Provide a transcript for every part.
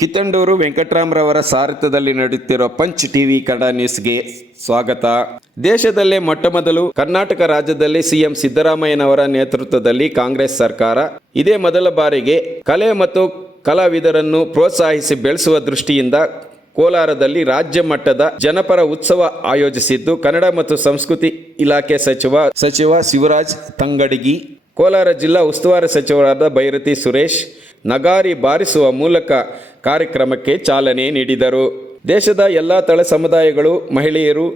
ಕಿತ್ತಂಡೂರು ವೆಂಕಟರಾಮರವರ ಸಾರಥ್ಯದಲ್ಲಿ ನಡೆಯುತ್ತಿರುವ punch TV Kannada ನ್ಯೂಸ್ಗೆ ಸ್ವಾಗತ. ದೇಶದಲ್ಲೇ ಮೊಟ್ಟಮೊದಲು ಕರ್ನಾಟಕ ರಾಜ್ಯದಲ್ಲಿ ಸಿಎಂ ಸಿದ್ದರಾಮಯ್ಯನವರ ನೇತೃತ್ವದಲ್ಲಿ ಕಾಂಗ್ರೆಸ್ ಸರ್ಕಾರ ಇದೇ ಮೊದಲ ಬಾರಿಗೆ ಕಲೆ ಮತ್ತು ಕಲಾವಿದರನ್ನು ಪ್ರೋತ್ಸಾಹಿಸಿ ಬೆಳೆಸುವ ದೃಷ್ಟಿಯಿಂದ ಕೋಲಾರದಲ್ಲಿ ರಾಜ್ಯ ಮಟ್ಟದ ಜನಪರ ಉತ್ಸವ ಆಯೋಜಿಸಿದ್ದು, ಕನ್ನಡ ಮತ್ತು ಸಂಸ್ಕೃತಿ ಇಲಾಖೆ ಸಚಿವ ಶಿವರಾಜ್ ತಂಗಡಗಿ, ಕೋಲಾರ ಜಿಲ್ಲಾ ಉಸ್ತುವಾರಿ ಸಚಿವರಾದ ಬೈರತಿ ಸುರೇಶ್ ನಗಾರಿ ಬಾರಿಸುವ ಮೂಲಕ ಕಾರ್ಯಕ್ರಮಕ್ಕೆ ಚಾಲನೆ ನೀಡಿದರು. ದೇಶದ ಎಲ್ಲ ತಳ ಸಮುದಾಯಗಳು, ಮಹಿಳೆಯರು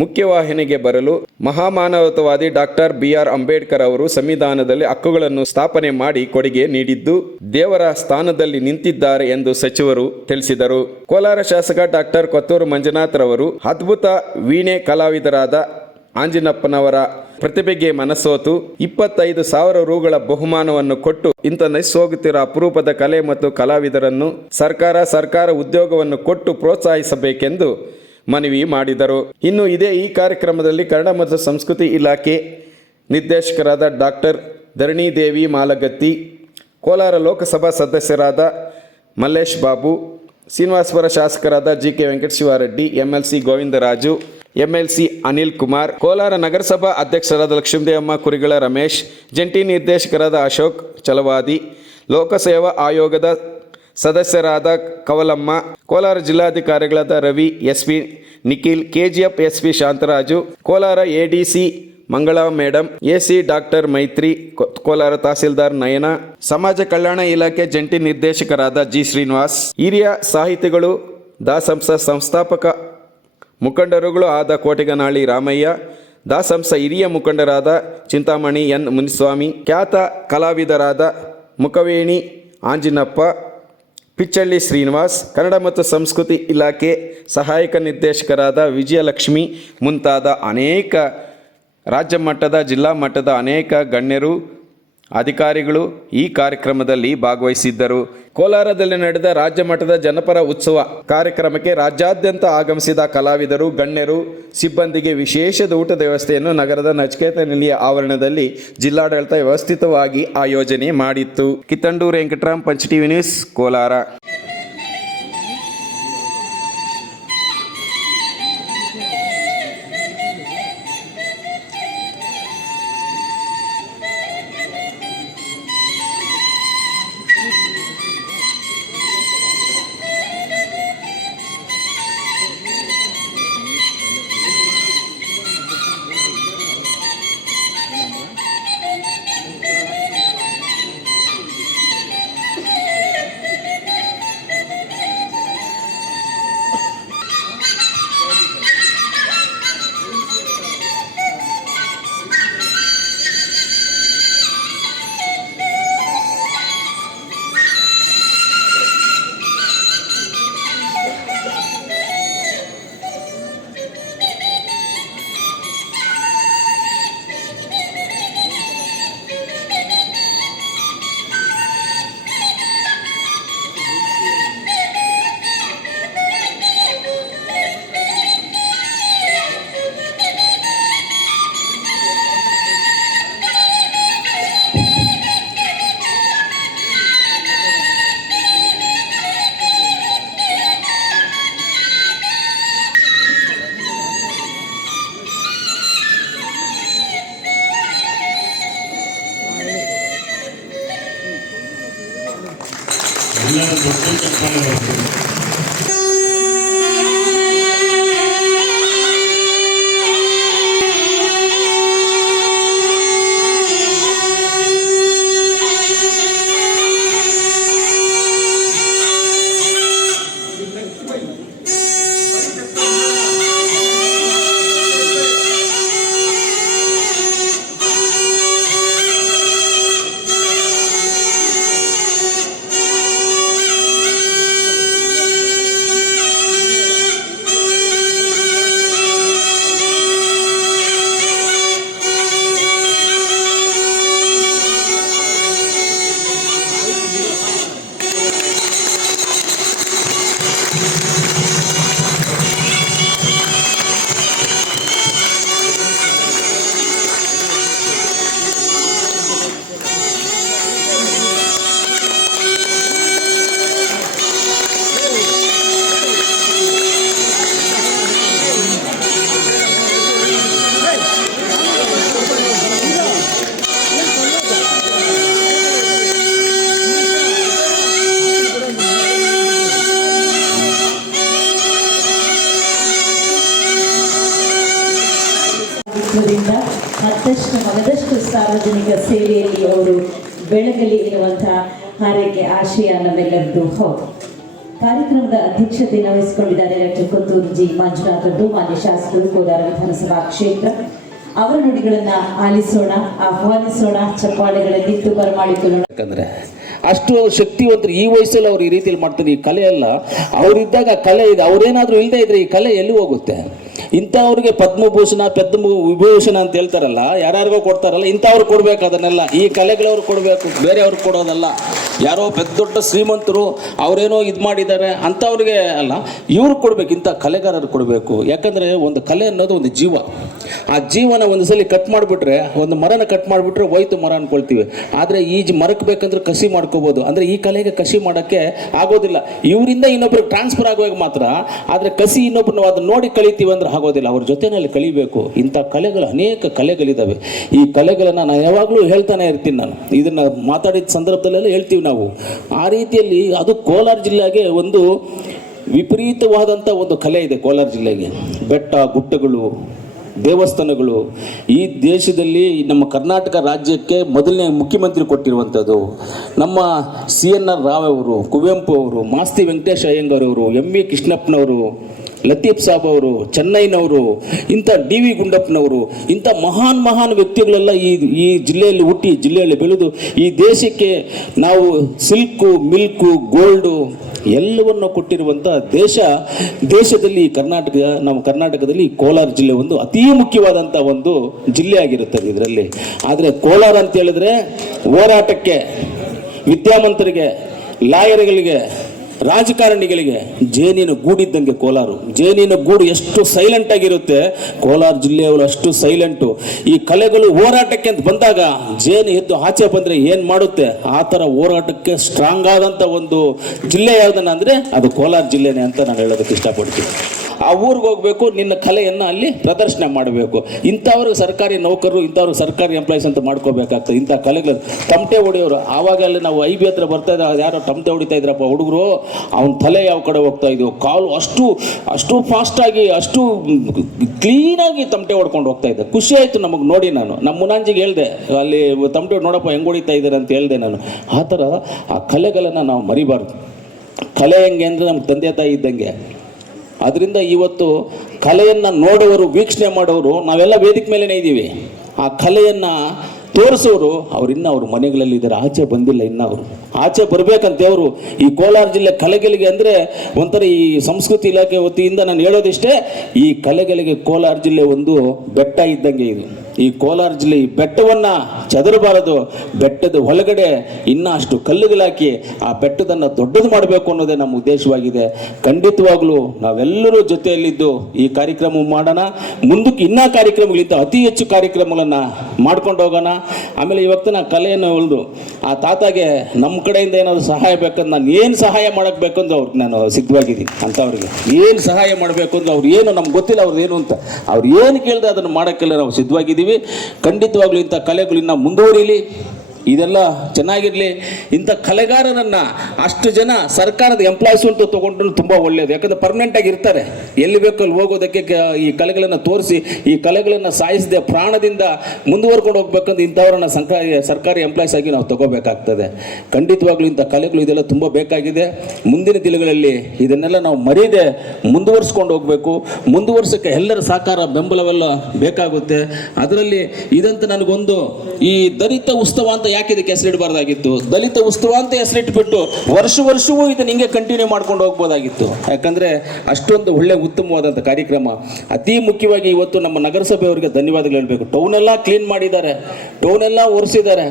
ಮುಖ್ಯವಾಹಿನಿಗೆ ಬರಲು ಮಹಾಮಾನವತಾವಾದಿ ಡಾಕ್ಟರ್ BR ಅಂಬೇಡ್ಕರ್ ಅವರು ಸಂವಿಧಾನದಲ್ಲಿ ಹಕ್ಕುಗಳನ್ನು ಸ್ಥಾಪನೆ ಮಾಡಿ ಕೊಡುಗೆ ನೀಡಿದ್ದು, ದೇವರ ಸ್ಥಾನದಲ್ಲಿ ನಿಂತಿದ್ದಾರೆ ಎಂದು ಸಚಿವರು ತಿಳಿಸಿದರು. ಕೋಲಾರ ಶಾಸಕ ಡಾಕ್ಟರ್ ಕೊತ್ತೂರು ಮಂಜುನಾಥ್ ರವರು ಅದ್ಭುತ ವೀಣೆ ಕಲಾವಿದರಾದ ಆಂಜಿನಪ್ಪನವರ ಪ್ರತಿಭೆಗೆ ಮನಸೋತು 25,000 ರೂಗಳ ಬಹುಮಾನವನ್ನು ಕೊಟ್ಟು ಇಂಥ ನಶಿಸೋಗುತ್ತಿರುವ ಅಪರೂಪದ ಕಲೆ ಮತ್ತು ಕಲಾವಿದರನ್ನು ಸರ್ಕಾರ ಉದ್ಯೋಗವನ್ನು ಕೊಟ್ಟು ಪ್ರೋತ್ಸಾಹಿಸಬೇಕೆಂದು ಮನವಿ ಮಾಡಿದರು. ಇನ್ನು ಈ ಕಾರ್ಯಕ್ರಮದಲ್ಲಿ ಕನ್ನಡ ಮತ್ತು ಸಂಸ್ಕೃತಿ ಇಲಾಖೆ ನಿರ್ದೇಶಕರಾದ ಡಾಕ್ಟರ್ ಧರಣಿದೇವಿ ಮಾಲಗತ್ತಿ, ಕೋಲಾರ ಲೋಕಸಭಾ ಸದಸ್ಯರಾದ ಮಲ್ಲೇಶ್ ಬಾಬು, ಶ್ರೀನಿವಾಸಪುರ ಶಾಸಕರಾದ GK Venkatashivareddy, MLC Govindaraju, MLC Anil Kumar, Kolar ನಗರಸಭಾ ಅಧ್ಯಕ್ಷರಾದ ಲಕ್ಷ್ಮೀದೇವಮ್ಮ ಕುರಿಗಳ ರಮೇಶ್, ಜಂಟಿ ನಿರ್ದೇಶಕರಾದ ಅಶೋಕ್ ಚಲವಾದಿ, ಲೋಕಸೇವಾ ಆಯೋಗದ ಸದಸ್ಯರಾದ ಕವಲಮ್ಮ, ಕೋಲಾರ ಜಿಲ್ಲಾಧಿಕಾರಿಗಳಾದ Ravi, SP Nikhil, KGF SP Shantaraju, Kolar ADC Mangala madam, AC doctor Maitri, Kolar tahsildar ನಯನ, ಸಮಾಜ ಕಲ್ಯಾಣ ಇಲಾಖೆ ಜಂಟಿ ನಿರ್ದೇಶಕರಾದ G ಶ್ರೀನಿವಾಸ್, ಹಿರಿಯ ಸಾಹಿತಿಗಳು, ದಾಸಂಸ ಸಂಸ್ಥಾಪಕ ಮುಖಂಡರುಗಳು ಆದ ಕೋಟೆಗನಾಳಿ ರಾಮಯ್ಯ, ದಾಸಂಸ ಹಿರಿಯ ಮುಖಂಡರಾದ ಚಿಂತಾಮಣಿ N ಮುನಿಸ್ವಾಮಿ, ಖ್ಯಾತ ಕಲಾವಿದರಾದ ಮುಖವೇಣಿ ಆಂಜಿನಪ್ಪ, ಪಿಚ್ಚಳ್ಳಿ ಶ್ರೀನಿವಾಸ್, ಕನ್ನಡ ಮತ್ತು ಸಂಸ್ಕೃತಿ ಇಲಾಖೆ ಸಹಾಯಕ ನಿರ್ದೇಶಕರಾದ ವಿಜಯಲಕ್ಷ್ಮಿ ಮುಂತಾದ ಅನೇಕ ರಾಜ್ಯ ಮಟ್ಟದ ಜಿಲ್ಲಾ ಮಟ್ಟದ ಅನೇಕ ಗಣ್ಯರು ಅಧಿಕಾರಿಗಳು ಈ ಕಾರ್ಯಕ್ರಮದಲ್ಲಿ ಭಾಗವಹಿಸಿದ್ದರು. ಕೋಲಾರದಲ್ಲಿ ನಡೆದ ರಾಜ್ಯ ಮಟ್ಟದ ಜನಪರ ಉತ್ಸವ ಕಾರ್ಯಕ್ರಮಕ್ಕೆ ರಾಜ್ಯಾದ್ಯಂತ ಆಗಮಿಸಿದ ಕಲಾವಿದರು, ಗಣ್ಯರು, ಸಿಬ್ಬಂದಿಗೆ ವಿಶೇಷ ಊಟದ ವ್ಯವಸ್ಥೆಯನ್ನು ನಗರದ ನಚಿಕೇತ ನಿಲಯ ಆವರಣದಲ್ಲಿ ಜಿಲ್ಲಾಡಳಿತ ವ್ಯವಸ್ಥಿತವಾಗಿ ಆಯೋಜನೆ ಮಾಡಿತ್ತು. Kittandur Venkatram, Punch TV news, Kolar. ನೇತೃತ್ವದಿಂದ ಮತ್ತಷ್ಟು ಮಗದಷ್ಟು ಸಾರ್ವಜನಿಕ ಸೇವೆಯಲ್ಲಿ ಅವರು ಬೆಳಗಲಿ ಎನ್ನುವಂತಹ ಹಾರೈಕೆ ಆಶಯ ನಮ್ಮೆಲ್ಲರದ್ದು ಹೌದು. ಕಾರ್ಯಕ್ರಮದ ಅಧ್ಯಕ್ಷತೆಯನ್ನು ವಹಿಸಿಕೊಂಡಿದ್ದಾರೆ ಡಾಕ್ಟರ್ ಕೊತ್ತೂರು ಜಿ ಮಂಜುನಾಥ್ ಅವರು, ಮಾನ್ಯ ಶಾಸಕರು, ಕೋಲಾರ ವಿಧಾನಸಭಾ ಕ್ಷೇತ್ರ. ಅವರ ನುಡಿಗಳನ್ನ ಆಲಿಸೋಣ, ಆಹ್ವಾನಿಸೋಣ, ಚಪ್ಪಾಳೆಗಳನ್ನಿತ್ತು ಬರಮಾಡಿಕೊಳ್ಳೋಣ. ಯಾಕಂದ್ರೆ ಅಷ್ಟು ಶಕ್ತಿವಂತರು ಈ ವಯಸ್ಸಲ್ಲಿ ಅವ್ರು ಈ ರೀತಿಯಲ್ಲಿ ಮಾಡ್ತಾರೆ. ಈ ಕಲೆ ಅಲ್ಲ, ಅವರಿದ್ದಾಗ ಕಲೆ ಇದೆ, ಅವ್ರೇನಾದ್ರೂ ಇಲ್ಲದೆ ಇದ್ರೆ ಈ ಕಲೆ ಎಲ್ಲಿ ಹೋಗುತ್ತೆ? ಇಂಥವ್ರಿಗೆ ಪದ್ಮಭೂಷಣ ವಿಭೂಷಣ ಅಂತ ಹೇಳ್ತಾರಲ್ಲ, ಯಾರ್ಯಾರಿಗೋ ಕೊಡ್ತಾರಲ್ಲ, ಇಂಥವ್ರು ಕೊಡ್ಬೇಕು ಅದನ್ನೆಲ್ಲ. ಈ ಕಲೆಗಳವ್ರು ಕೊಡಬೇಕು, ಬೇರೆಯವ್ರಿಗೆ ಕೊಡೋದಲ್ಲ. ಯಾರೋ ದೊಡ್ಡ ಶ್ರೀಮಂತರು ಅವರೇನೋ ಇದು ಮಾಡಿದ್ದಾರೆ ಅಂಥವ್ರಿಗೆ ಅಲ್ಲ, ಇವ್ರು ಕೊಡ್ಬೇಕು, ಇಂಥ ಕಲೆಗಾರರು ಕೊಡಬೇಕು. ಯಾಕಂದರೆ ಒಂದು ಕಲೆ ಅನ್ನೋದು ಒಂದು ಜೀವ. ಆ ಜೀವನ ಒಂದು ಸಲ ಕಟ್ ಮಾಡಿಬಿಟ್ರೆ, ಒಂದು ಮರನ ಕಟ್ ಮಾಡಿಬಿಟ್ರೆ ಹೋಯ್ತು ಮರ ಅನ್ಕೊಳ್ತೀವಿ. ಆದರೆ ಈ ಮರಕ್ಕೆ ಬೇಕಂದ್ರೆ ಕಸಿ ಮಾಡ್ಕೋಬೋದು. ಅಂದರೆ ಈ ಕಲೆಗೆ ಕಸಿ ಮಾಡೋಕ್ಕೆ ಆಗೋದಿಲ್ಲ. ಇವರಿಂದ ಇನ್ನೊಬ್ರಿಗೆ ಟ್ರಾನ್ಸ್ಫರ್ ಆಗುವಾಗ ಮಾತ್ರ. ಆದರೆ ಕಸಿ ಇನ್ನೊಬ್ಬರು ಅದನ್ನ ನೋಡಿ ಕಲಿತೀವಿ ಅಂದ್ರೆ ಆಗೋದಿಲ್ಲ, ಅವ್ರ ಜೊತೆಯಲ್ಲಿ ಕಲಿಬೇಕು. ಇಂಥ ಕಲೆಗಳು ಅನೇಕ ಕಲೆಗಳಿದ್ದಾವೆ. ಈ ಕಲೆಗಳನ್ನು ನಾನು ಯಾವಾಗಲೂ ಹೇಳ್ತಾನೆ ಇರ್ತೀನಿ. ನಾನು ಇದನ್ನು ಮಾತಾಡಿದ ಸಂದರ್ಭದಲ್ಲೆಲ್ಲ ಹೇಳ್ತೀವಿ ನಾವು. ಆ ರೀತಿಯಲ್ಲಿ ಅದು ಕೋಲಾರ ಜಿಲ್ಲೆಗೆ ಒಂದು ವಿಪರೀತವಾದಂಥ ಒಂದು ಕಲೆ ಇದೆ. ಕೋಲಾರ ಜಿಲ್ಲೆಗೆ ಬೆಟ್ಟ ಗುಡ್ಡಗಳು, ದೇವಸ್ಥಾನಗಳು. ಈ ದೇಶದಲ್ಲಿ ನಮ್ಮ ಕರ್ನಾಟಕ ರಾಜ್ಯಕ್ಕೆ ಮೊದಲನೇ ಮುಖ್ಯಮಂತ್ರಿ ಕೊಟ್ಟಿರುವಂಥದ್ದು ನಮ್ಮ CNR ರಾವ್ ಅವರು, ಕುವೆಂಪು ಅವರು, ಮಾಸ್ತಿ ವೆಂಕಟೇಶ ಅಯ್ಯಂಗಾರ್ ಅವರು, MV ಕೃಷ್ಣಪ್ಪನವರು, ಲತೀಫ್ ಸಾಬ್ ಅವರು, ಚೆನ್ನೈನವರು, ಇಂಥ DV ಗುಂಡಪ್ಪನವರು, ಇಂಥ ಮಹಾನ್ ವ್ಯಕ್ತಿಗಳೆಲ್ಲ ಈ ಜಿಲ್ಲೆಯಲ್ಲಿ ಹುಟ್ಟಿ, ಜಿಲ್ಲೆಯಲ್ಲಿ ಬೆಳೆದು ಈ ದೇಶಕ್ಕೆ ನಾವು ಸಿಲ್ಕು, ಮಿಲ್ಕು, ಗೋಲ್ಡು ಎಲ್ಲವನ್ನು ಕೊಟ್ಟಿರುವಂಥ ದೇಶದಲ್ಲಿ ನಮ್ಮ ಕರ್ನಾಟಕದಲ್ಲಿ ಕೋಲಾರ ಜಿಲ್ಲೆ ಒಂದು ಅತೀ ಮುಖ್ಯವಾದಂಥ ಒಂದು ಜಿಲ್ಲೆ ಆಗಿರುತ್ತದೆ ಇದರಲ್ಲಿ. ಆದರೆ ಕೋಲಾರ ಅಂತ ಹೇಳಿದ್ರೆ ಹೋರಾಟಕ್ಕೆ, ವಿದ್ಯಾವಂತರಿಗೆ, ಲಾಯರ್ಗಳಿಗೆ, ರಾಜಕಾರಣಿಗಳಿಗೆ ಜೇನಿನ ಗೂಡಿದ್ದಂಗೆ ಕೋಲಾರ. ಜೇನಿನ ಗೂಡು ಎಷ್ಟು ಸೈಲೆಂಟ್ ಆಗಿರುತ್ತೆ, ಕೋಲಾರ ಜಿಲ್ಲೆಯವರು ಅಷ್ಟು ಸೈಲೆಂಟು. ಈ ಕಲೆಗಳು ಹೋರಾಟಕ್ಕೆ ಅಂತ ಬಂದಾಗ ಜೇನು ಎದ್ದು ಆಚೆ ಬಂದರೆ ಏನು ಮಾಡುತ್ತೆ, ಆ ಥರ ಹೋರಾಟಕ್ಕೆ ಸ್ಟ್ರಾಂಗ್ ಆದಂಥ ಒಂದು ಜಿಲ್ಲೆ ಯಾವುದನ್ನ ಅಂದರೆ ಅದು ಕೋಲಾರ ಜಿಲ್ಲೆನೇ ಅಂತ ನಾನು ಹೇಳೋದಕ್ಕೆ ಇಷ್ಟಪಡ್ತೀನಿ. ಆ ಊರಿಗೆ ಹೋಗಬೇಕು, ನಿನ್ನ ಕಲೆಯನ್ನು ಅಲ್ಲಿ ಪ್ರದರ್ಶನ ಮಾಡಬೇಕು. ಇಂಥವ್ರಿಗೆ ಸರ್ಕಾರಿ ನೌಕರರು, ಇಂಥವ್ರಿಗೆ ಸರ್ಕಾರಿ ಎಂಪ್ಲಾಯೀಸ್ ಅಂತ ಮಾಡ್ಕೋಬೇಕಾಗ್ತದೆ. ಇಂಥ ಕಲೆಗಳು ತಮಟೆ ಹೊಡೆಯೋರು, ಆವಾಗಲ್ಲಿ ನಾವು IB ಹತ್ರ ಬರ್ತಾ ಇದ್ದ, ಯಾರೋ ತಮಟೆ ಹೊಡಿತಾ ಇದ್ರಪ್ಪ ಹುಡುಗರು, ಅವನ ತಲೆ ಯಾವ ಕಡೆ ಹೋಗ್ತಾ ಇದ್ವು, ಕಾಲು ಅಷ್ಟು ಫಾಸ್ಟಾಗಿ, ಅಷ್ಟು ಕ್ಲೀನಾಗಿ ತಮಟೆ ಹೊಡ್ಕೊಂಡು ಹೋಗ್ತಾ ಇದ್ದೆ. ಖುಷಿ ಆಯಿತು ನಮಗೆ ನೋಡಿ. ನಮ್ಮ ಮುನಾಂಜಿಗೆ ಹೇಳಿದೆ, ಅಲ್ಲಿ ತಮಟೆ ನೋಡಪ್ಪ ಹೆಂಗೆ ಹೊಡಿತಾ ಇದ್ದಾರೆ ಅಂತ ಹೇಳಿದೆ ನಾನು. ಆ ಥರ ಆ ಕಲೆಗಳನ್ನು ನಾವು ಮರಿಬಾರ್ದು. ಕಲೆ ಹೆಂಗೆ ಅಂದರೆ ನಮ್ಗೆ ತಂದೆ ತಾಯಿ ಇದ್ದಂಗೆ. ಅದರಿಂದ ಇವತ್ತು ಕಲೆಯನ್ನು ನೋಡೋರು, ವೀಕ್ಷಣೆ ಮಾಡೋರು ನಾವೆಲ್ಲ ವೇದಿಕೆ ಮೇಲೇ ಇದ್ದೀವಿ. ಆ ಕಲೆಯನ್ನು ತೋರಿಸೋರು ಅವ್ರ ಮನೆಗಳಲ್ಲಿ ಇದ್ದಾರೆ, ಆಚೆ ಬಂದಿಲ್ಲ. ಇನ್ನು ಅವರು ಆಚೆ ಬರಬೇಕಂತೆ. ಅವರು ಈ ಕೋಲಾರ ಜಿಲ್ಲೆ ಕಲೆಗಳಿಗೆ ಅಂದರೆ ಒಂಥರ ಈ ಸಂಸ್ಕೃತಿ ಇಲಾಖೆ ವತಿಯಿಂದ ನಾನು ಹೇಳೋದಿಷ್ಟೇ, ಈ ಕಲೆಗಳಿಗೆ ಕೋಲಾರ ಜಿಲ್ಲೆ ಒಂದು ಬೆಟ್ಟ ಇದ್ದಂಗೆ. ಇದು ಈ ಕೋಲಾರ ಜಿಲ್ಲೆ ಈ ಬೆಟ್ಟವನ್ನು ಚದರಬಾರದು. ಬೆಟ್ಟದ ಒಳಗಡೆ ಇನ್ನೂ ಅಷ್ಟು ಕಲ್ಲುಗಳಾಕಿ ಆ ಬೆಟ್ಟದನ್ನು ದೊಡ್ಡದು ಮಾಡಬೇಕು ಅನ್ನೋದೇ ನಮ್ಮ ಉದ್ದೇಶವಾಗಿದೆ. ಖಂಡಿತವಾಗ್ಲೂ ನಾವೆಲ್ಲರೂ ಜೊತೆಯಲ್ಲಿದ್ದು ಈ ಕಾರ್ಯಕ್ರಮ ಮಾಡೋಣ. ಮುಂದಕ್ಕೆ ಇನ್ನೂ ಕಾರ್ಯಕ್ರಮಗಳಿಂದ ಅತಿ ಹೆಚ್ಚು ಕಾರ್ಯಕ್ರಮಗಳನ್ನು ಮಾಡ್ಕೊಂಡು ಹೋಗೋಣ. ಆಮೇಲೆ ಇವತ್ತು ನಾ ಕಲೆಯನ್ನು ಉಳಿದು ಆ ತಾತಾಗೆ ನಮ್ಮ ಕಡೆಯಿಂದ ಏನಾದರೂ ಸಹಾಯ ಬೇಕಂದ್ರೆ ನಾನು ಏನು ಸಹಾಯ ಮಾಡಕ್ಕೆ ಬೇಕಂದ್ರೆ ಅವ್ರಿಗೆ ನಾನು ಸಿದ್ಧವಾಗಿದ್ದೀನಿ. ಅಂಥವ್ರಿಗೆ ಏನು ಸಹಾಯ ಮಾಡಬೇಕು ಅಂದ್ರೆ ಅವ್ರು ಏನು ನಮ್ಗೆ ಗೊತ್ತಿಲ್ಲ, ಅವ್ರದ್ದು ಏನು ಅಂತ. ಅವ್ರು ಏನು ಕೇಳಿದ್ರೆ ಅದನ್ನು ಮಾಡೋಕ್ಕೆಲ್ಲ ನಾವು ಸಿದ್ಧವಾಗಿದ್ದೀವಿ. ಖಂಡಿತವಾಗ್ಲೂ ಇಂಥ ಕಲೆಗಳು ಇನ್ನೂ ಮುಂದುವರಿಯಲಿ, ಇದೆಲ್ಲ ಚೆನ್ನಾಗಿರಲಿ. ಇಂಥ ಕಲೆಗಾರರನ್ನು ಅಷ್ಟು ಜನ ಸರ್ಕಾರದ ಎಂಪ್ಲಾಯ್ಸ್ ಅಂತ ತೊಗೊಂಡ್ರು ತುಂಬ ಒಳ್ಳೆಯದು. ಯಾಕಂದರೆ ಪರ್ಮನೆಂಟಾಗಿ ಇರ್ತಾರೆ, ಎಲ್ಲಿ ಬೇಕಲ್ಲಿ ಹೋಗೋದಕ್ಕೆ. ಈ ಕಲೆಗಳನ್ನು ತೋರಿಸಿ ಈ ಕಲೆಗಳನ್ನು ಸಾಯಿಸದೆ ಪ್ರಾಣದಿಂದ ಮುಂದುವರ್ಕೊಂಡು ಹೋಗ್ಬೇಕಂದ್ರೆ ಇಂಥವ್ರನ್ನ ಸರ್ಕಾರಿ ಎಂಪ್ಲಾಯ್ಸ್ ಆಗಿ ನಾವು ತಗೋಬೇಕಾಗ್ತದೆ. ಖಂಡಿತವಾಗ್ಲೂ ಇಂಥ ಕಲೆಗಳು ಇದೆಲ್ಲ ತುಂಬ ಬೇಕಾಗಿದೆ. ಮುಂದಿನ ದಿನಗಳಲ್ಲಿ ಇದನ್ನೆಲ್ಲ ನಾವು ಮರೀದೆ ಮುಂದುವರಿಸ್ಕೊಂಡು ಹೋಗಬೇಕು. ಮುಂದುವರ್ಸೋಕ್ಕೆ ಎಲ್ಲರ ಸಹಕಾರ ಬೆಂಬಲವೆಲ್ಲ ಬೇಕಾಗುತ್ತೆ. ಅದರಲ್ಲಿ ಇದಂತ ನನಗೊಂದು ಈ ದಲಿತ ಉತ್ಸವ ಅಂತ ಯಾಕೆ ಇದಕ್ಕೆ ಹೆಸರಿಡಬಾರ್ದಾಗಿತ್ತು? ದಲಿತ ಉತ್ಸವ ಅಂತ ಹೆಸರಿಟ್ಬಿಟ್ಟು ವರ್ಷವೂ ಇದನ್ನ ಹಿಂಗೆ ಕಂಟಿನ್ಯೂ ಮಾಡ್ಕೊಂಡು ಹೋಗ್ಬೋದಾಗಿತ್ತು. ಯಾಕಂದ್ರೆ ಅಷ್ಟೊಂದು ಒಳ್ಳೆ ಉತ್ತಮವಾದಂಥ ಕಾರ್ಯಕ್ರಮ. ಅತಿ ಮುಖ್ಯವಾಗಿ ಇವತ್ತು ನಮ್ಮ ನಗರಸಭೆಯವರಿಗೆ ಧನ್ಯವಾದಗಳು ಹೇಳಬೇಕು. ಟೌನ್ ಎಲ್ಲ ಕ್ಲೀನ್ ಮಾಡಿದ್ದಾರೆ, ಟೌನ್ ಎಲ್ಲ ಒರೆಸಿದ್ದಾರೆ,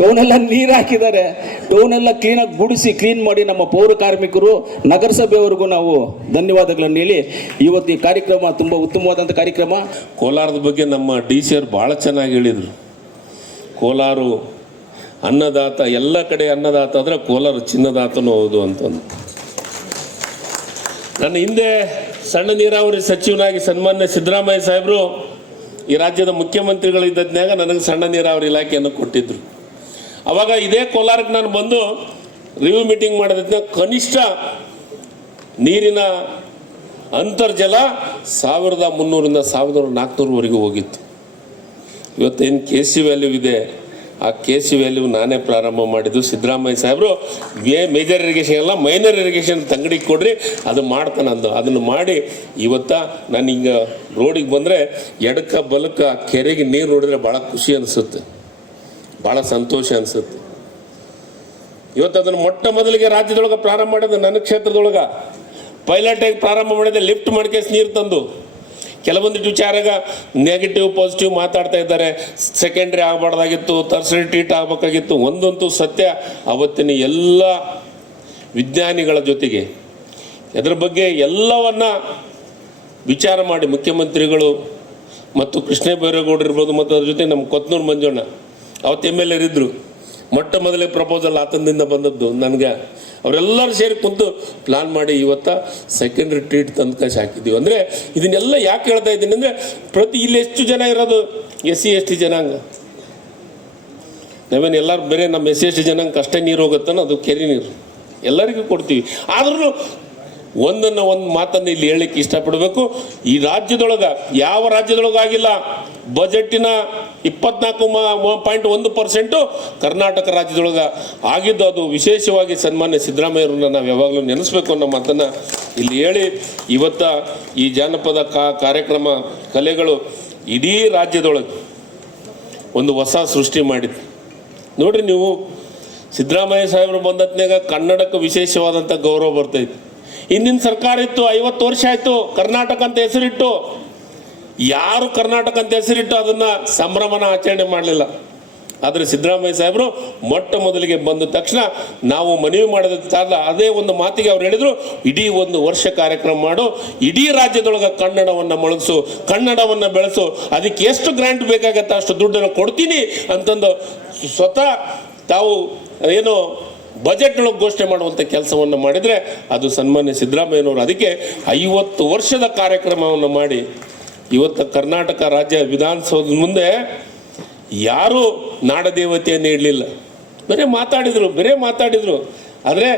ಟೌನ್ ಎಲ್ಲ ನೀರು ಹಾಕಿದ್ದಾರೆ, ಟೌನ್ ಎಲ್ಲ ಕ್ಲೀನಾಗಿ ಗುಡಿಸಿ ಕ್ಲೀನ್ ಮಾಡಿ ನಮ್ಮ ಪೌರ ಕಾರ್ಮಿಕರು, ನಗರಸಭೆಯವರೆಗೂ ನಾವು ಧನ್ಯವಾದಗಳನ್ನು ಹೇಳಿ ಇವತ್ತು ಈ ಕಾರ್ಯಕ್ರಮ ತುಂಬ ಉತ್ತಮವಾದಂಥ ಕಾರ್ಯಕ್ರಮ. ಕೋಲಾರದ ಬಗ್ಗೆ ನಮ್ಮ DC ಅವರು ಭಾಳ ಚೆನ್ನಾಗಿ ಹೇಳಿದರು. ಕೋಲಾರ ಅನ್ನದಾತ, ಎಲ್ಲ ಕಡೆ ಅನ್ನದಾತ ಆದರೆ ಕೋಲಾರ ಚಿನ್ನದಾತನೂ ಹೌದು ಅಂತಂದು. ನನ್ನ ಹಿಂದೆ ಸಣ್ಣ ನೀರಾವರಿ ಸಚಿವನಾಗಿ ಸನ್ಮಾನ್ಯ ಸಿದ್ದರಾಮಯ್ಯ ಸಾಹೇಬರು ಈ ರಾಜ್ಯದ ಮುಖ್ಯಮಂತ್ರಿಗಳಿದ್ದದ್ನಾಗ ನನಗೆ ಸಣ್ಣ ನೀರಾವರಿ ಇಲಾಖೆಯನ್ನು ಕೊಟ್ಟಿದ್ದರು. ಆವಾಗ ಇದೇ ಕೋಲಾರಕ್ಕೆ ನಾನು ಬಂದು ರಿವ್ಯೂ ಮೀಟಿಂಗ್ ಮಾಡಿದ ಕನಿಷ್ಠ ನೀರಿನ ಅಂತರ್ಜಲ 1300ರಿಂದ 1400ವರೆಗೂ ಹೋಗಿತ್ತು. ಇವತ್ತೇನು KC ವ್ಯಾಲ್ಯೂ ಇದೆ, ಆ KC ವ್ಯಾಲ್ಯೂ ನಾನೇ ಪ್ರಾರಂಭ ಮಾಡಿದ್ದು. ಸಿದ್ದರಾಮಯ್ಯ ಸಾಹೇಬರು ಮೇಜರ್ ಇರಿಗೇಷನ್ ಎಲ್ಲ ಮೈನರ್ ಇರಿಗೇಷನ್ ತಂಗಡಿಗೆ ಕೊಡ್ರಿ, ಅದು ಮಾಡ್ತಾನೆ ಅಂದು. ಅದನ್ನು ಮಾಡಿ ನಾನು ಹಿಂಗೆ ರೋಡಿಗೆ ಬಂದರೆ ಎಡಕ್ಕ ಬಲಕ್ಕ ಕೆರೆಗೆ ನೀರು ನೋಡಿದ್ರೆ ಭಾಳ ಖುಷಿ ಅನಿಸುತ್ತೆ, ಭಾಳ ಸಂತೋಷ ಅನಿಸುತ್ತೆ. ಇವತ್ತು ಅದನ್ನು ಮೊಟ್ಟ ಮೊದಲಿಗೆ ರಾಜ್ಯದೊಳಗೆ ಪ್ರಾರಂಭ ಮಾಡಿದೆ. ನನ್ನ ಕ್ಷೇತ್ರದೊಳಗೆ ಪೈಲಟಾಗಿ ಪ್ರಾರಂಭ ಮಾಡಿದೆ, ಲಿಫ್ಟ್ ಮಾಡ್ಕೇಸಿ ನೀರು ತಂದು. ಕೆಲವೊಂದಿಷ್ಟು ವಿಚಾರಾಗ ನೆಗೆಟಿವ್ ಪಾಸಿಟಿವ್ ಮಾತಾಡ್ತಾ ಇದ್ದಾರೆ. ಸೆಕೆಂಡ್ರಿ ಆಗಬಾರ್ದಾಗಿತ್ತು, ಟರ್ಸರಿ ಟ್ರೀಟ್ ಆಗಬೇಕಾಗಿತ್ತು. ಒಂದಂತೂ ಸತ್ಯ, ಅವತ್ತಿನ ಎಲ್ಲ ವಿಜ್ಞಾನಿಗಳ ಜೊತೆಗೆ ಅದರ ಬಗ್ಗೆ ಎಲ್ಲವನ್ನ ವಿಚಾರ ಮಾಡಿ ಮುಖ್ಯಮಂತ್ರಿಗಳು ಮತ್ತು ಕೃಷ್ಣ ಬೈರೇಗೌಡರು ಇರ್ಬೋದು, ಮತ್ತು ಅದ್ರ ಜೊತೆ ನಮ್ಮ ಕೊತ್ನೂರು ಮಂಜಣ್ಣ ಅವತ್ತು MLA ಇದ್ದರು. ಮೊಟ್ಟ ಮೊದಲೇ ಪ್ರಪೋಸಲ್ ಆತನದಿಂದ ಬಂದದ್ದು ನನಗೆ. ಅವರೆಲ್ಲರೂ ಸೇರಿ ಕುಂತು ಪ್ಲಾನ್ ಮಾಡಿ ಸೆಕೆಂಡ್ರಿ ಟ್ರೀಟ್ ತಂದು ಕಸಿ ಹಾಕಿದ್ದೀವಿ. ಅಂದರೆ ಇದನ್ನೆಲ್ಲ ಯಾಕೆ ಹೇಳ್ತಾ ಇದ್ದೀನಿ ಅಂದರೆ, ಇಲ್ಲಿ ಎಷ್ಟು ಜನ ಇರೋದು SC ST ಜನಾಂಗ. ನಾವೇನು ಎಲ್ಲರೂ ಬೇರೆ ನಮ್ಮ SC ST ಜನಾಂಗ ಅಷ್ಟೇ ನೀರು ಹೋಗುತ್ತಾನೋ, ಅದು ಕೆರೆ ನೀರು ಎಲ್ಲರಿಗೂ ಕೊಡ್ತೀವಿ. ಆದ್ರೂ ಒಂದು ಮಾತನ್ನು ಇಲ್ಲಿ ಹೇಳಲಿಕ್ಕೆ ಇಷ್ಟಪಡಬೇಕು. ಈ ರಾಜ್ಯದೊಳಗೆ ಯಾವ ರಾಜ್ಯದೊಳಗಾಗಿಲ್ಲ, ಬಜೆಟ್ಟಿನ 24.1% ಕರ್ನಾಟಕ ರಾಜ್ಯದೊಳಗೆ ಆಗಿದ್ದು. ಅದು ವಿಶೇಷವಾಗಿ ಸನ್ಮಾನ್ಯ ಸಿದ್ದರಾಮಯ್ಯವ್ರನ್ನ ನಾವು ಯಾವಾಗಲೂ ನೆನೆಸ್ಬೇಕು ಅನ್ನೋ ಮಾತನ್ನು ಇಲ್ಲಿ ಹೇಳಿ, ಈ ಜಾನಪದ ಕಾರ್ಯಕ್ರಮ ಕಲೆಗಳು ಇಡೀ ರಾಜ್ಯದೊಳಗೆ ಒಂದು ಹೊಸ ಸೃಷ್ಟಿ ಮಾಡಿದೆ. ನೋಡ್ರಿ, ನೀವು ಸಿದ್ದರಾಮಯ್ಯ ಸಾಹೇಬರು ಬಂದತ್ನಾಗ ಕನ್ನಡಕ್ಕೆ ವಿಶೇಷವಾದಂಥ ಗೌರವ ಬರ್ತೈತಿ. ಹಿಂದಿನ ಸರ್ಕಾರ ಇತ್ತು, 50 ವರ್ಷ ಆಯಿತು, ಕರ್ನಾಟಕ ಅಂತ ಹೆಸರಿಟ್ಟು. ಯಾರು ಕರ್ನಾಟಕ ಅಂತ ಹೆಸರಿಟ್ಟು ಅದನ್ನು ಸಂಭ್ರಮನ ಆಚರಣೆ ಮಾಡಲಿಲ್ಲ. ಆದರೆ ಸಿದ್ದರಾಮಯ್ಯ ಸಾಹೇಬರು ಮೊಟ್ಟ ಮೊದಲಿಗೆ ಬಂದ ತಕ್ಷಣ ನಾವು ಮನವಿ ಮಾಡಿದ ಅದೇ ಒಂದು ಮಾತಿಗೆ ಅವ್ರು ಹೇಳಿದರು, ಇಡೀ 1 ವರ್ಷ ಕಾರ್ಯಕ್ರಮ ಮಾಡು, ಇಡೀ ರಾಜ್ಯದೊಳಗೆ ಕನ್ನಡವನ್ನು ಮೊಳಗಿಸು, ಕನ್ನಡವನ್ನು ಬೆಳೆಸು, ಅದಕ್ಕೆ ಎಷ್ಟು ಗ್ರಾಂಟ್ ಬೇಕಾಗತ್ತೆ ಅಷ್ಟು ದುಡ್ಡನ್ನು ಕೊಡ್ತೀನಿ ಅಂತಂದು ಸ್ವತಃ ತಾವು ಏನು ಬಜೆಟ್ನೊಳಗೆ ಘೋಷಣೆ ಮಾಡುವಂಥ ಕೆಲಸವನ್ನು ಮಾಡಿದರೆ ಅದು ಸನ್ಮಾನ್ಯ ಸಿದ್ದರಾಮಯ್ಯನವರು. ಅದಕ್ಕೆ 50 ವರ್ಷದ ಕಾರ್ಯಕ್ರಮವನ್ನು ಮಾಡಿ ಕರ್ನಾಟಕ ರಾಜ್ಯ ವಿಧಾನಸೌಧದ ಮುಂದೆ ಯಾರೂ ನಾಡದೇವತೆಯನ್ನು ಇಡಲಿಲ್ಲ, ಬರೇ ಮಾತಾಡಿದರು. ಆದರೆ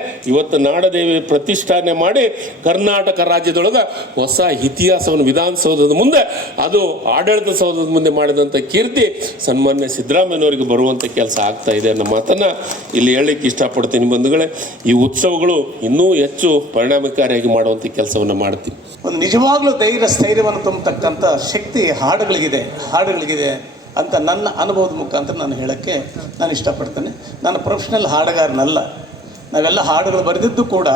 ನಾಡದೇವಿ ಪ್ರತಿಷ್ಠಾಪನೆ ಮಾಡಿ ಕರ್ನಾಟಕ ರಾಜ್ಯದೊಳಗೆ ಹೊಸ ಇತಿಹಾಸವನ್ನು ವಿಧಾನಸೌಧದ ಮುಂದೆ, ಅದು ಆಡಳಿತ ಸೌಧದ ಮುಂದೆ ಮಾಡಿದಂಥ ಕೀರ್ತಿ ಸನ್ಮಾನ್ಯ ಸಿದ್ದರಾಮಯ್ಯನವರಿಗೆ ಬರುವಂಥ ಕೆಲಸ ಆಗ್ತಾ ಇದೆ ಅನ್ನೋ ಮಾತನ್ನು ಇಲ್ಲಿ ಹೇಳಲಿಕ್ಕೆ ಇಷ್ಟಪಡ್ತೀನಿ. ಬಂಧುಗಳೇ, ಈ ಉತ್ಸವಗಳು ಇನ್ನೂ ಹೆಚ್ಚು ಪರಿಣಾಮಕಾರಿಯಾಗಿ ಮಾಡುವಂಥ ಕೆಲಸವನ್ನು ಮಾಡ್ತೀವಿ. ಒಂದು ನಿಜವಾಗ್ಲೂ ಸ್ಥೈರ್ಯವನ್ನು ತುಂಬತಕ್ಕಂಥ ಶಕ್ತಿ ಹಾಡುಗಳಿಗಿದೆ ಅಂತ ನನ್ನ ಅನುಭವದ ಮುಖಾಂತರ ನಾನು ಹೇಳೋಕ್ಕೆ ನಾನು ಇಷ್ಟಪಡ್ತೇನೆ. ನಾನು ಪ್ರೊಫೆಷ್ನಲ್ ಹಾಡುಗಾರನಲ್ಲ. ನಾವೆಲ್ಲ ಹಾಡುಗಳು ಬರೆದಿದ್ದು ಕೂಡ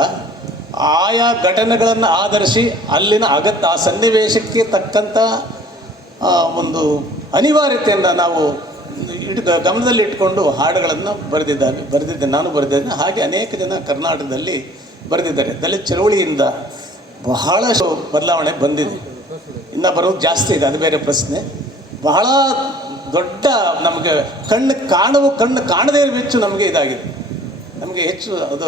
ಆಯಾ ಘಟನೆಗಳನ್ನು ಆಧರಿಸಿ ಅಲ್ಲಿನ ಆ ಸನ್ನಿವೇಶಕ್ಕೆ ತಕ್ಕಂಥ ಒಂದು ಅನಿವಾರ್ಯತೆಯನ್ನು ನಾವು ಗಮನದಲ್ಲಿ ಇಟ್ಕೊಂಡು ಹಾಡುಗಳನ್ನು ನಾನು ಬರೆದಿದ್ದೇನೆ. ಹಾಗೆ ಅನೇಕ ಜನ ಕರ್ನಾಟಕದಲ್ಲಿ ಬರೆದಿದ್ದಾರೆ. ದಲಿತ ಚಳವಳಿಯಿಂದ ಬಹಳಷ್ಟು ಬದಲಾವಣೆ ಬಂದಿದೆ, ಇನ್ನು ಬರೋದು ಜಾಸ್ತಿ ಇದೆ, ಅದು ಬೇರೆ ಪ್ರಶ್ನೆ. ಬಹಳ ದೊಡ್ಡ ನಮಗೆ ಕಣ್ಣು ಕಾಣದೇ ಇರೋ ಹೆಚ್ಚು ನಮಗೆ ಇದಾಗಿದೆ, ನಮಗೆ ಹೆಚ್ಚು ಅದು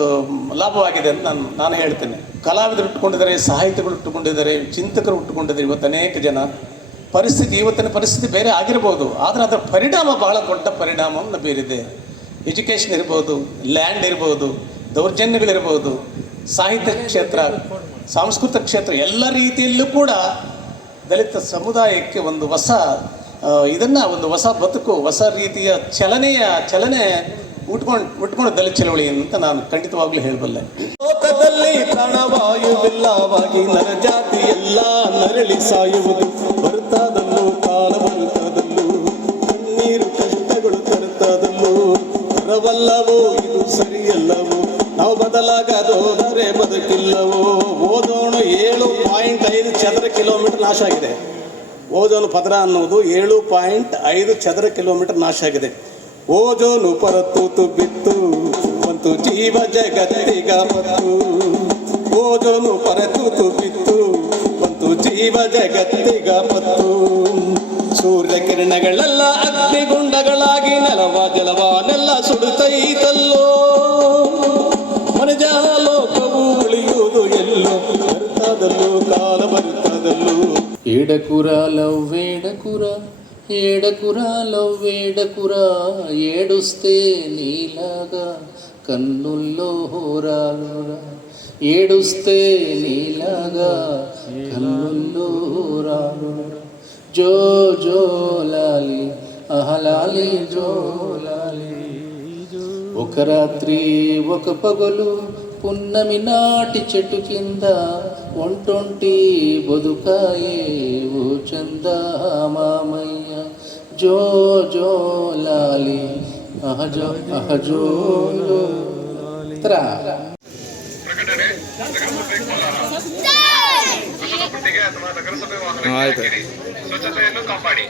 ಲಾಭವಾಗಿದೆ ಅಂತ ನಾನು ಹೇಳ್ತೇನೆ. ಕಲಾವಿದರು ಹುಟ್ಟುಕೊಂಡಿದ್ದಾರೆ, ಸಾಹಿತ್ಯಗಳು ಹುಟ್ಟುಕೊಂಡಿದ್ದಾರೆ, ಚಿಂತಕರು ಹುಟ್ಟುಕೊಂಡಿದ್ದಾರೆ. ಇವತ್ತು ಅನೇಕ ಜನ ಇವತ್ತಿನ ಪರಿಸ್ಥಿತಿ ಬೇರೆ ಆಗಿರ್ಬೋದು, ಆದರೆ ಅದರ ಪರಿಣಾಮ ಬಹಳ ದೊಡ್ಡ ಪರಿಣಾಮವನ್ನು ಬೀರಿದೆ. ಎಜುಕೇಷನ್ ಇರ್ಬೋದು, ಲ್ಯಾಂಡ್ ಇರ್ಬೋದು, ದೌರ್ಜನ್ಯಗಳಿರ್ಬೋದು, ಸಾಹಿತ್ಯ ಕ್ಷೇತ್ರ, ಸಾಂಸ್ಕೃತಿಕ ಕ್ಷೇತ್ರ, ಎಲ್ಲ ರೀತಿಯಲ್ಲೂ ಕೂಡ ದಲಿತ ಸಮುದಾಯಕ್ಕೆ ಒಂದು ಹೊಸ ಒಂದು ಹೊಸ ಬದುಕು, ಹೊಸ ರೀತಿಯ ಚಲನೆ ಉಟ್ಕೊಂಡು ದಲಿತ ಚಳವಳಿ ಅಂತ ನಾನು ಖಂಡಿತವಾಗ್ಲೂ ಹೇಳಬಲ್ಲೆ. ಲೋಕದಲ್ಲಿ ಪ್ರಾಣವಾಯುವಿಲ್ಲವಾಗಿ ನರಜಾತಿ ಎಲ್ಲ ನರಳಿ ಸಾಯುವುದು, ಬರುತ್ತಾದಲ್ಲೂ ಕಾಲ ಬರುತ್ತಾದಲ್ಲೂ ಕಣ್ಣೀರು ಕಷ್ಟಗಳು ತರುತ್ತಾದಲ್ಲೂ ಬರವಲ್ಲವೋ ಇದು ಸರಿಯಲ್ಲವೋ, ನಾವು ಬದಲಾಗದೋದರೆ ಬದುಕಿಲ್ಲವೋ. ಓಜೋನು 7.5 ಚದರ ಕಿಲೋಮೀಟರ್ ನಾಶ ಆಗಿದೆ. ಓಜೋನು ಪದರ ಅನ್ನೋದು 7.5 ಚದರ ಕಿಲೋಮೀಟರ್ ನಾಶ ಆಗಿದೆ. ಓಜೋನು ಪರತೂತು ಬಿತ್ತು ಬಂತು ಜೀವ ಜಗತ್ತಿಗಾಪತ್ತು, ಓಜೋನು ಪರತೂತು ಬಿತ್ತು ಬಂತು ಜೀವ ಜಗತ್ತಿಗಾಪತ್ತು. ಸೂರ್ಯ ಕಿರಣಗಳೆಲ್ಲ ಅಗ್ನಿಗುಂಡಗಳಾಗಿ ನೆಲವ ಜಲವನೆಲ್ಲ ಸುಡುತ್ತೈತಲ್ಲೋ, ಮನುಜ ಲೋಕವು ಉಳಿಯುವುದು ಎಲ್ಲೋ, ಬರುತ್ತಾದಲ್ಲೂ ಕಾಲ ಬರುತ್ತಾದಲ್ಲೂ. ఏడకుర లవ్వేడకుర ఏడకుర లవ్వేడకుర ఏడుస్తే నీలాగా కన్నుల్లో హోరాలురా, ఏడుస్తే నీలాగా కన్నుల్లో హోరాలురా. జో జో లాలి అహలాలి జోలాలి. ఒక రాత్రి ఒక పగలు పున్నమి నాటి చెట్టు కింద ఒంటొంటి బతుకాయే ఓ చందా మామయ్య. జో జో లాలి అహజో అహజో త్రా. ಆಯ್ತು. ಸ್ವಚ್ಛತೆಯನ್ನು ಕಾಪಾಡಿ.